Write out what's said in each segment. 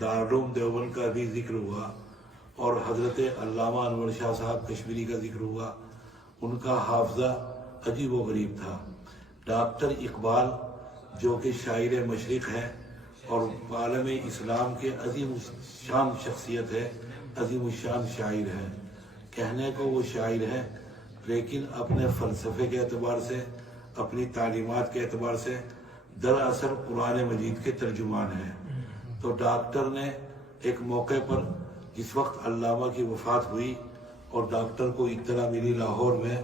دارالعلوم دیوبند کا بھی ذکر ہوا اور حضرت علامہ انور شاہ صاحب کشمیری کا ذکر ہوا. ان کا حافظہ عجیب و غریب تھا. ڈاکٹر اقبال جو کہ شاعر مشرق ہے اور عالم اسلام کے عظیم شان شخصیت ہے، عظیم الشان شاعر ہے. کہنے کو وہ شاعر ہے لیکن اپنے فلسفے کے اعتبار سے، اپنی تعلیمات کے اعتبار سے دراصل قرآن مجید کے ترجمان ہیں. تو ڈاکٹر نے ایک موقع پر جس وقت علامہ کی وفات ہوئی اور ڈاکٹر کو اطلاع ملی لاہور میں،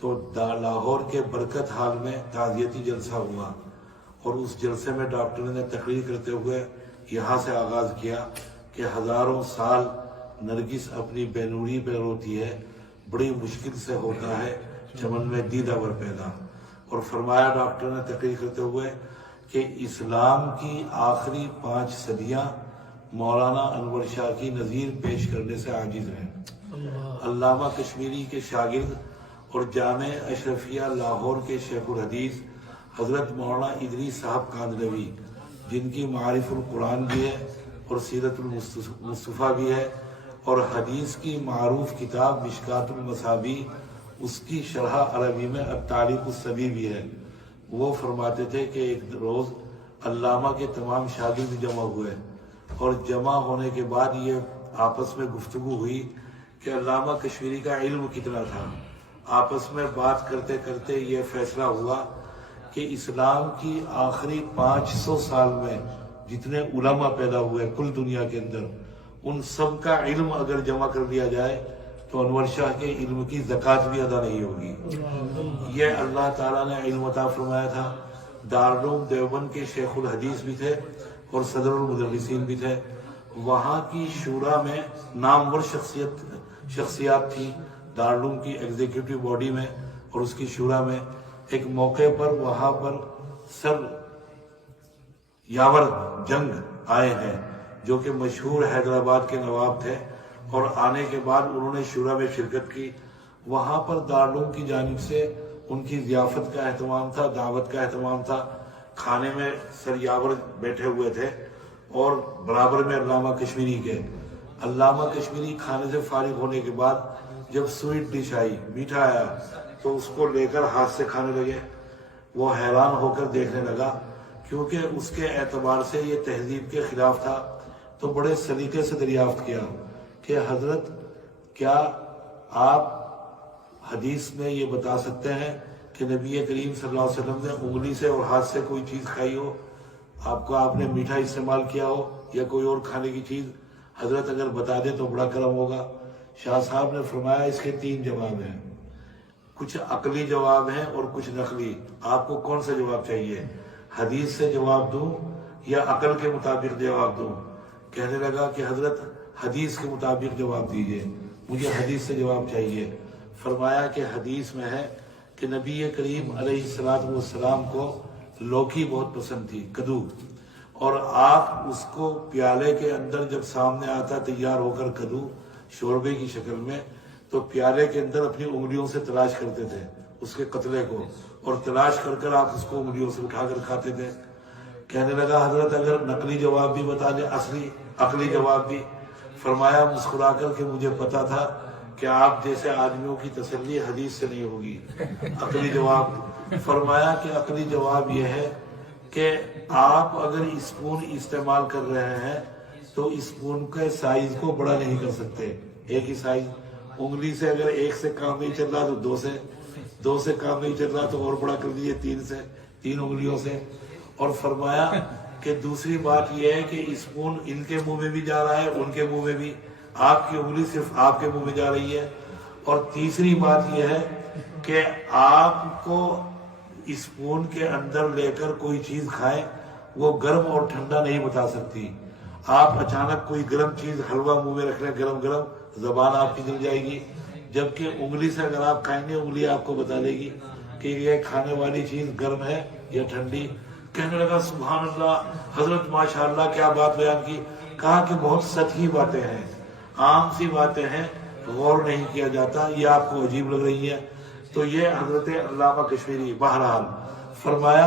تو لاہور کے برکت ہال میں تعزیتی جلسہ ہوا اور اس جلسے میں ڈاکٹر نے تقریر کرتے ہوئے یہاں سے آغاز کیا کہ ہزاروں سال نرگس اپنی بے نوری پہ روتی ہے، بڑی مشکل سے ہوتا ہے چمن میں دیدہ ور پیدا. اور فرمایا ڈاکٹر نے تقریر کرتے ہوئے کہ اسلام کی آخری 5 صدیاں مولانا انور شاہ کی نظیر پیش کرنے سے عاجز ہیں. علامہ کشمیری کے شاگرد اور جامع اشرفیہ لاہور کے شیخ الحدیث حضرت مولانا ادریس صاحب کاندھلوی، جن کی معارف القرآن بھی ہے اور سیرت المصطفیٰ بھی ہے اور حدیث کی معروف کتاب مشکات المصابیح اس کی شرح عربی میں التعلیق الصبیح بھی ہے. وہ فرماتے تھے کہ ایک روز علامہ کے تمام شاگرد جمع ہوئے اور جمع ہونے کے بعد یہ آپس میں گفتگو ہوئی کہ علامہ کشمیری کا علم کتنا تھا. آپس میں بات کرتے کرتے یہ فیصلہ ہوا کہ اسلام کی آخری 500 سال میں جتنے علماء پیدا ہوئے کل دنیا کے اندر، ان سب کا علم اگر جمع کر دیا جائے تو انور شاہ کے علم کی زکوٰۃ بھی ادا نہیں ہوگی. یہ اللہ تعالیٰ نے علم عطا فرمایا تھا. دارالعلوم دیوبند کے شیخ الحدیث بھی تھے اور صدر المدرسین بھی تھے. وہاں کی شورا میں نامور شخصیات تھی دارالعلوم کی ایگزیکٹو باڈی میں اور اس کی شورا میں. ایک موقع پر وہاں پر سر یاور جنگ آئے ہیں جو کہ مشہور حیدرآباد کے نواب تھے اور آنے کے بعد انہوں نے شورا میں شرکت کی. وہاں پر دارالعلوم کی جانب سے ان کی ضیافت کا اہتمام تھا، دعوت کا اہتمام تھا. کھانے میں سر یاور بیٹھے ہوئے تھے اور برابر میں علامہ کشمیری کے. علامہ کشمیری کھانے سے فارغ ہونے کے بعد جب سویٹ ڈش آئی، میٹھا آیا، تو اس کو لے کر ہاتھ سے کھانے لگے. وہ حیران ہو کر دیکھنے لگا کیونکہ اس کے اعتبار سے یہ تہذیب کے خلاف تھا. تو بڑے سلیقے سے دریافت کیا کہ حضرت کیا آپ حدیث میں یہ بتا سکتے ہیں کہ نبی کریم صلی اللہ علیہ وسلم نے انگلی سے اور ہاتھ سے کوئی چیز کھائی ہو، آپ نے میٹھا استعمال کیا ہو یا کوئی اور کھانے کی چیز؟ حضرت اگر بتا دے تو بڑا کرم ہوگا. شاہ صاحب نے فرمایا اس کے 3 جواب ہیں. کچھ عقلی جواب ہیں اور کچھ نقلی. آپ کو کون سا جواب چاہیے؟ حدیث سے جواب دوں یا عقل کے مطابق جواب دوں؟ کہنے لگا کہ حضرت حدیث کے مطابق جواب دیجئے، مجھے حدیث سے جواب چاہیے. فرمایا کہ حدیث میں ہے کہ نبی کریم علیہ السلام کو لوکی بہت پسند تھی، کدو، اور آپ اس کو پیالے کے اندر جب سامنے آتا تیار ہو کر کدو شوربے کی شکل میں، تو پیالے کے اندر اپنی انگلیوں سے تلاش کرتے تھے اس کے قطرے کو اور تلاش کر کر آپ اس کو انگلیوں سے اٹھا کر کھاتے تھے. کہنے لگا حضرت اگر نقلی جواب بھی بتا دیں، اصلی عقلی جواب بھی. فرمایا مسکرا کر کہ مجھے پتا تھا کہ آپ جیسے آدمیوں کی تسلی حدیث سے نہیں ہوگی. عقلی جواب. فرمایا کہ عقلی جواب یہ ہے کہ آپ اگر اسپون استعمال کر رہے ہیں تو اسپون کے سائز کو بڑا نہیں کر سکتے، ایک ہی سائز. انگلی سے اگر 1 سے کام نہیں چل رہا تو 2 سے، 2 سے کام نہیں چل رہا تو اور بڑا کر دیجیے 3 سے، 3 انگلیوں سے. اور فرمایا کہ دوسری بات یہ ہے کہ اسپون ان کے منہ میں بھی جا رہا ہے، ان کے منہ میں بھی، آپ کی انگلی صرف آپ کے منہ میں جا رہی ہے. اور تیسری بات یہ ہے کہ آپ کو اسپون کے اندر لے کر کوئی چیز کھائیں، وہ گرم اور ٹھنڈا نہیں بتا سکتی. آپ اچانک کوئی گرم چیز حلوہ منہ میں رکھ لیں گرم گرم، زبان آپ کی جل جائے گی. جبکہ انگلی سے اگر آپ کھائیں گے انگلی آپ کو بتا دے گی کہ یہ کھانے والی چیز گرم ہے یا ٹھنڈی. کہنے لگا سبحان اللہ حضرت ماشاءاللہ کیا بات بیان کی. کہا کہ بہت سطحی باتیں ہیں، عام سی باتیں ہیں، غور نہیں کیا جاتا، یہ آپ کو عجیب لگ رہی ہے. تو یہ حضرت علامہ کشمیری. بہرحال فرمایا